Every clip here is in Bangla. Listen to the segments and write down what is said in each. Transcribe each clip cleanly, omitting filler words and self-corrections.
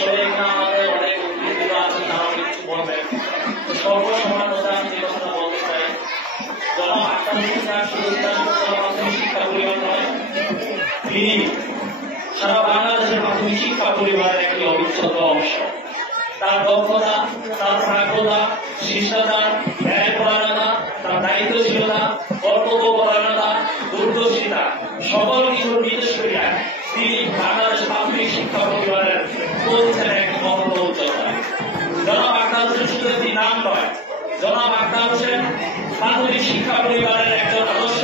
আসলে এখানে আমাদের অনেক অতিথিরা আছেন, তারা কিছু বলবেন। তো সর্বসম্মানিত আমি যে কথাটা বলতে চাই, জনাব আক্তার হোসেন স্যার শুধু প্রাথমিক শিক্ষা পরিবার নয়, তিনি সারা বাংলাদেশের প্রাথমিক শিক্ষা পরিবারের একটি অবিচ্ছেদ্য অংশ। তার দক্ষতা, তার প্রাজ্ঞতা, শিষ্টাচার, ন্যায়পরায়ণতা, তার দায়িত্বশীলতা, কর্তব্যপরায়ণতা, দূরদর্শিতা সকল কিছুর নির্দেশ করিয়া তিনি বাংলাদেশ প্রাথমিক শিক্ষা পরিবারের পৌঁছেন এক মহৎ উচ্চতা। জনাব আক্তার হোসেন শুধু একটি নাম নয়, জনাব আক্তার হোসেন প্রাথমিক শিক্ষা পরিবারের একজন আদর্শ।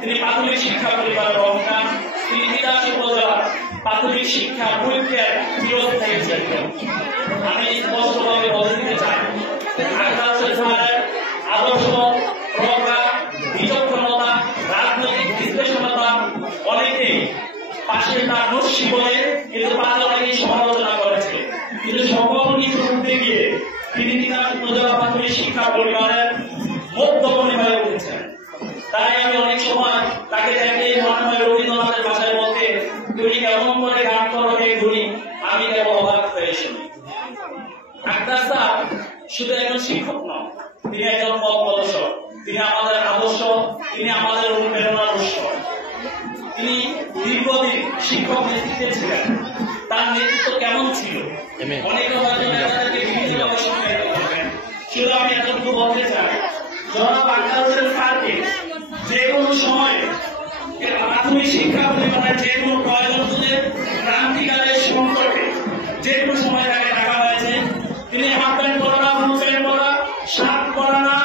তিনি প্রাথমিক শিক্ষা পরিবারের অবদান, তিনি তিতাস উপজেলার প্রাথমিক শিক্ষা ঐক্যের চিরস্থায়ী ছিলেন। আমি স্পষ্টভাবে বলে দিতে চাই, আক্তার হোসেন স্যারের আদর্শ, প্রজ্ঞা, বিচক্ষণতা, রাজনৈতিক বিশ্লেষণতা অনেকেই পাশে তার নস্যি বলে কিন্তু পাশাপাশি সমালোচনা করেছে, কিন্তু সকল কিছু উঠতে গিয়ে তিনি তিতাস উপজেলা প্রাথমিক শিক্ষা পরিবারের মধ্যমণি হয়ে উঠেছেন। তাই আমি অনেক সময় তাকে দেখে মনে হয় রবীন্দ্রনাথের ভাষায় বলতে, তুমি কেমন করে গান করো হে ঘুরি, আমি কেবল অবাক হয়ে শুনি। আক্তার স্যার শুধু একজন শিক্ষক নন, তিনি একজন পথ প্রদর্শক, তিনি আমাদের আদর্শ, তিনি আমাদের অনুপ্রেরণার উৎস। তিনি দীর্ঘদিন শিক্ষক নেতৃত্বে ছিলেন। তার নেতৃত্ব কেমন ছিল অনেকে হয়তো তাদেরকে বিভিন্ন করবেন, শুধু আমি এতটুকু বলতে চাই, জনাব আক্তার হোসেন স্যারকে যে কোনো সময় প্রাথমিক শিক্ষা পরিবারের যে কোনো প্রয়োজন তুলে ক্রান্তিকালের সংকটে যে কোনো সময় তাকে ডাকা হয়েছে। তিনি হাফ প্যান্ট পরা না, ফুল প্যান্ট পরা, শার্ট পরা না,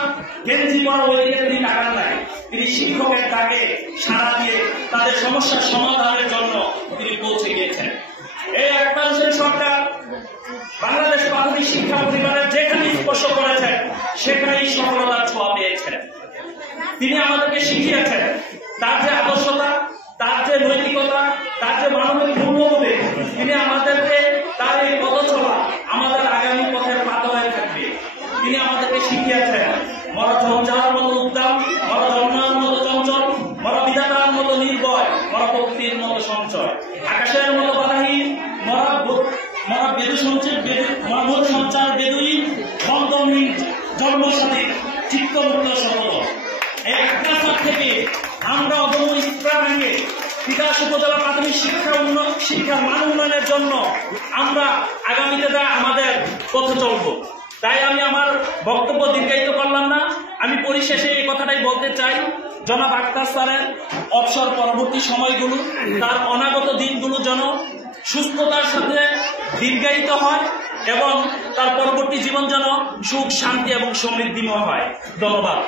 গেঞ্জি পরা ওইদিকে তিনি টাকা নেয়। তিনি শিক্ষকের ডাকে সাড়া দিয়ে তাদের সমস্যার সমাধানের জন্য তিনি পৌঁছে গিয়েছেন। এই আক্তার হোসেন সরকার বাংলাদেশ প্রাথমিক শিক্ষা পরিবারের যেখানে স্পর্শ করেছেন সেখানেই সফলতার ছোঁয়া পেয়েছেন। তিনি আমাদেরকে শিখিয়েছেন তার যে আদর্শতা, তার যে নৈতিকতা, তার যে মানবিক মূল্যবোধে তিনি আমাদেরকে তার এই পথ চলা আমাদের আগামী পথের পাতা হয়ে থাকবে। তিনি আমাদেরকে শিখিয়েছেন মরা ঝঞ্ঝার মতো উদ্দাম, মরা জন্মার মতো চঞ্চল, মরা বিধাতার মতো নির্ভয়, মরা প্রকৃতির মতো সঞ্চয়, আকাশের মতো বাধাহীন, মরা বেদু সঞ্চার বেদুইন, বন্ধনহীন জন্মসাথী, চিত্তমুক্ত সতত। এই আক্তার স্যার থেকে আমরা অদম্য ইচ্ছা ভাঙে তিতাস উপজেলা প্রাথমিক শিক্ষার মান উন্নয়নের জন্য আমরা আগামীতে আমাদের পথে চলব। তাই আমি আমার বক্তব্য দীর্ঘায়িত করলাম না। আমি পরিশেষে এই কথাটাই বলতে চাই, জনাব আক্তার স্যারের অবসর পরবর্তী সময়গুলো, তার অনাগত দিনগুলো যেন সুস্থতার সাথে দীর্ঘায়িত হয় এবং তার পরবর্তী জীবন যেন সুখ, শান্তি এবং সমৃদ্ধিময় হয়। ধন্যবাদ।